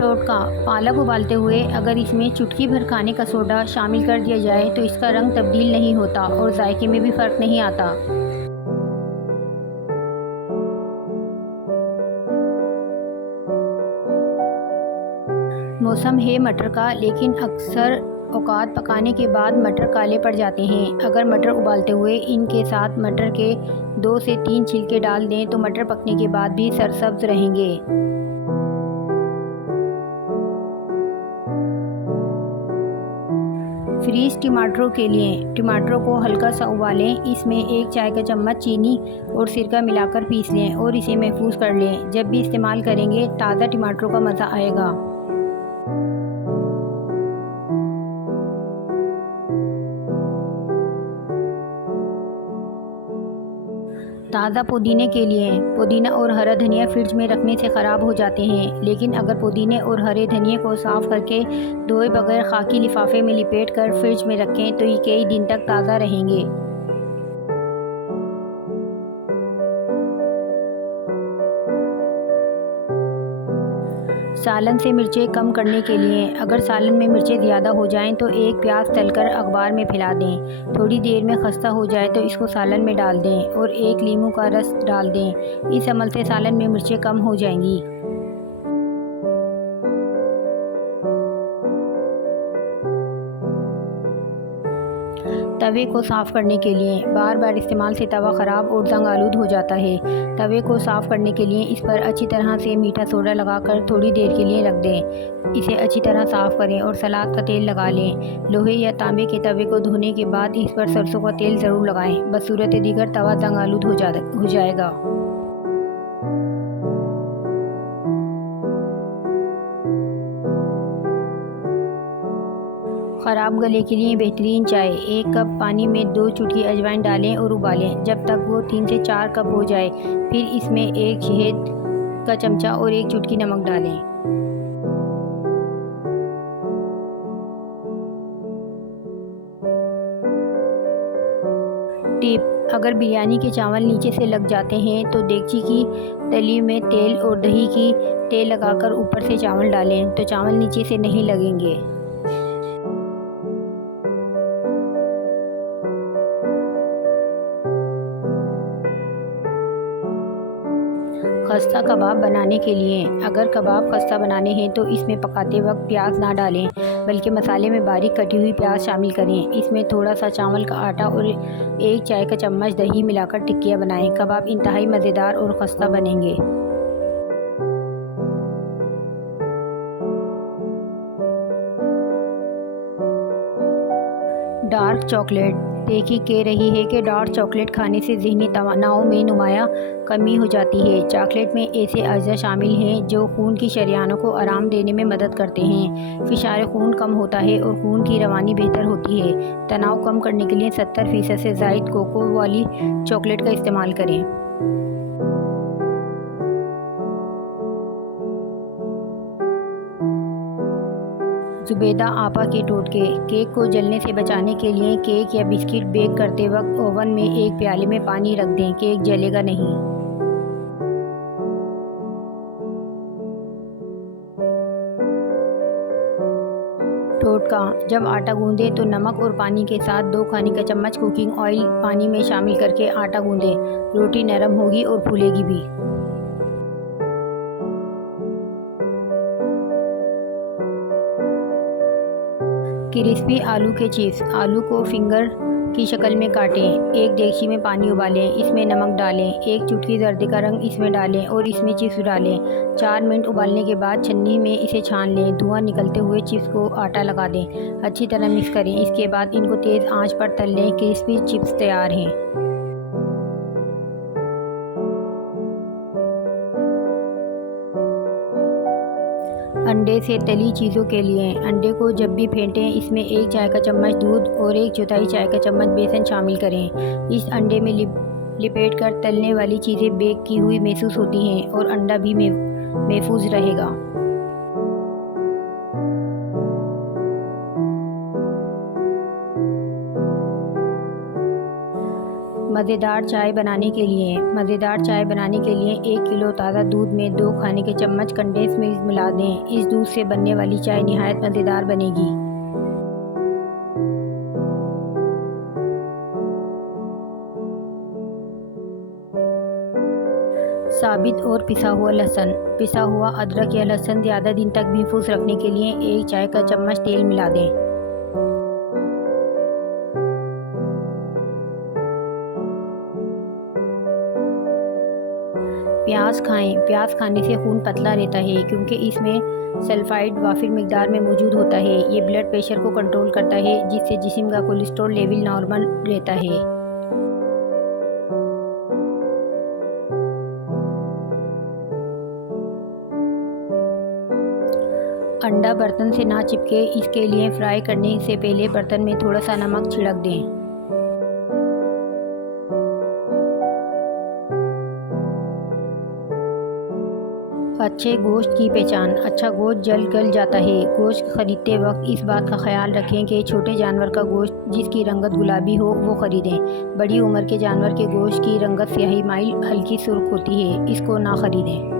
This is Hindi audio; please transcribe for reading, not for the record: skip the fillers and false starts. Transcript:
टोटका, पालक उबालते हुए अगर इसमें चुटकी भर खाने का सोडा शामिल कर दिया जाए तो इसका रंग तब्दील नहीं होता और जायके में भी फ़र्क नहीं आता। मौसम है मटर का, लेकिन अक्सर औकात पकाने के बाद मटर काले पड़ जाते हैं। अगर मटर उबालते हुए इनके साथ मटर के 2 से 3 छिलके डाल दें तो मटर पकने के बाद भी सरसब्ज रहेंगे। फ्रीज टमाटरों के लिए, टमाटरों को हल्का सा उबालें, इसमें 1 चाय का चम्मच चीनी और सिरका मिलाकर पीस लें और इसे महफूज कर लें। जब भी इस्तेमाल करेंगे ताज़ा टमाटरों का मज़ा आएगा। ताज़ा पुदीने के लिए, पुदीना और हरा धनिया फ्रिज में रखने से ख़राब हो जाते हैं, लेकिन अगर पुदीने और हरे धनिए को साफ़ करके धोए बगैर खाकी लिफाफे में लिपेट कर फ्रिज में रखें तो ये कई दिन तक ताज़ा रहेंगे। सालन से मिर्चें कम करने के लिए, अगर सालन में मिर्चें ज़्यादा हो जाएं तो एक प्याज तलकर अखबार में फैला दें। थोड़ी देर में खस्ता हो जाए तो इसको सालन में डाल दें और 1 नींबू का रस डाल दें। इस अमल से सालन में मिर्चें कम हो जाएंगी। तवे को साफ़ करने के लिए, बार बार इस्तेमाल से तवा ख़राब और जंग आलूद हो जाता है। तवे को साफ़ करने के लिए इस पर अच्छी तरह से मीठा सोडा लगाकर थोड़ी देर के लिए रख दें। इसे अच्छी तरह साफ़ करें और सलाद का तेल लगा लें। लोहे या तांबे के तवे को धोने के बाद इस पर सरसों का तेल ज़रूर लगाएं, बसूरत दीगर तवा जंग आलूद हो जाएगा। ख़राब गले के लिए बेहतरीन चाय, 1 कप पानी में 2 चुटकी अजवाइन डालें और उबालें जब तक वो 3 से 4 कप हो जाए। फिर इसमें 1 शहद का चमचा और 1 चुटकी नमक डालें। टिप, अगर बिरयानी के चावल नीचे से लग जाते हैं तो देगची की तली में तेल और दही की तेल लगाकर ऊपर से चावल डालें तो चावल नीचे से नहीं लगेंगे। खस्ता कबाब बनाने के लिए, अगर कबाब खस्ता बनाने हैं तो इसमें पकाते वक्त प्याज ना डालें, बल्कि मसाले में बारीक कटी हुई प्याज शामिल करें। इसमें थोड़ा सा चावल का आटा और 1 चाय का चम्मच दही मिलाकर टिक्कियाँ बनाएं। कबाब इंतहाई मज़ेदार और खस्ता बनेंगे। डार्क चॉकलेट, तहकीक कह रही है कि डार्क चॉकलेट खाने से ज़हनी तनाव में नुमाया कमी हो जाती है। चॉकलेट में ऐसे अज्जा शामिल हैं जो खून की शरियानों को आराम देने में मदद करते हैं। फिशार खून कम होता है और खून की रवानी बेहतर होती है। तनाव कम करने के लिए 70% से ज़ायद कोको वाली चॉकलेट का इस्तेमाल करें। जुबैदा आपा के टोटके, केक को जलने से बचाने के लिए केक या बिस्किट बेक करते वक्त ओवन में 1 प्याले में पानी रख दें, केक जलेगा नहीं। टोटका, जब आटा गूंदें तो नमक और पानी के साथ 2 खाने का चम्मच कुकिंग ऑयल पानी में शामिल करके आटा गूंदें। रोटी नरम होगी और फूलेगी भी। क्रिस्पी आलू के चिप्स, आलू को फिंगर की शक्ल में काटें। 1 देगची में पानी उबालें, इसमें नमक डालें, 1 चुटकी जर्दे का रंग इसमें डालें और इसमें चिप्स डालें। 4 मिनट उबालने के बाद छन्नी में इसे छान लें। धुआं निकलते हुए चिप्स को आटा लगा दें, अच्छी तरह मिक्स करें। इसके बाद इनको तेज़ आंच पर तल लें। क्रिस्पी चिप्स तैयार हैं। अंडे से तली चीज़ों के लिए, अंडे को जब भी फेंटें इसमें 1 चाय का चम्मच दूध और 1/4 चाय का चम्मच बेसन शामिल करें। इस अंडे में लिपेट कर तलने वाली चीज़ें बेक की हुई महसूस होती हैं और अंडा भी महफूज रहेगा। मज़ेदार चाय बनाने के लिए 1 किलो ताज़ा दूध में 2 खाने के चम्मच कंडेंस मिल्क मिला दें। इस दूध से बनने वाली चाय निहायत मज़ेदार बनेगी। साबित और पिसा हुआ लहसुन। पिसा हुआ अदरक या लहसुन ज़्यादा दिन तक महफूज रखने के लिए 1 चाय का चम्मच तेल मिला दें। प्याज खाएं। प्याज खाने से खून पतला रहता है क्योंकि इसमें सल्फाइड वाफिर मिकदार में मौजूद होता है। ये ब्लड प्रेशर को कंट्रोल करता है जिससे जिस्म का कोलेस्ट्रॉल लेवल नॉर्मल रहता है। अंडा बर्तन से ना चिपके इसके लिए फ्राई करने से पहले बर्तन में थोड़ा सा नमक छिड़क दें। अच्छे गोश्त की पहचान। अच्छा गोश्त जल्द गल जाता है। गोश्त खरीदते वक्त इस बात का ख्याल रखें कि छोटे जानवर का गोश्त जिसकी रंगत गुलाबी हो वो ख़रीदें। बड़ी उम्र के जानवर के गोश्त की रंगत स्याही माइल हल्की सुर्ख होती है, इसको ना ख़रीदें।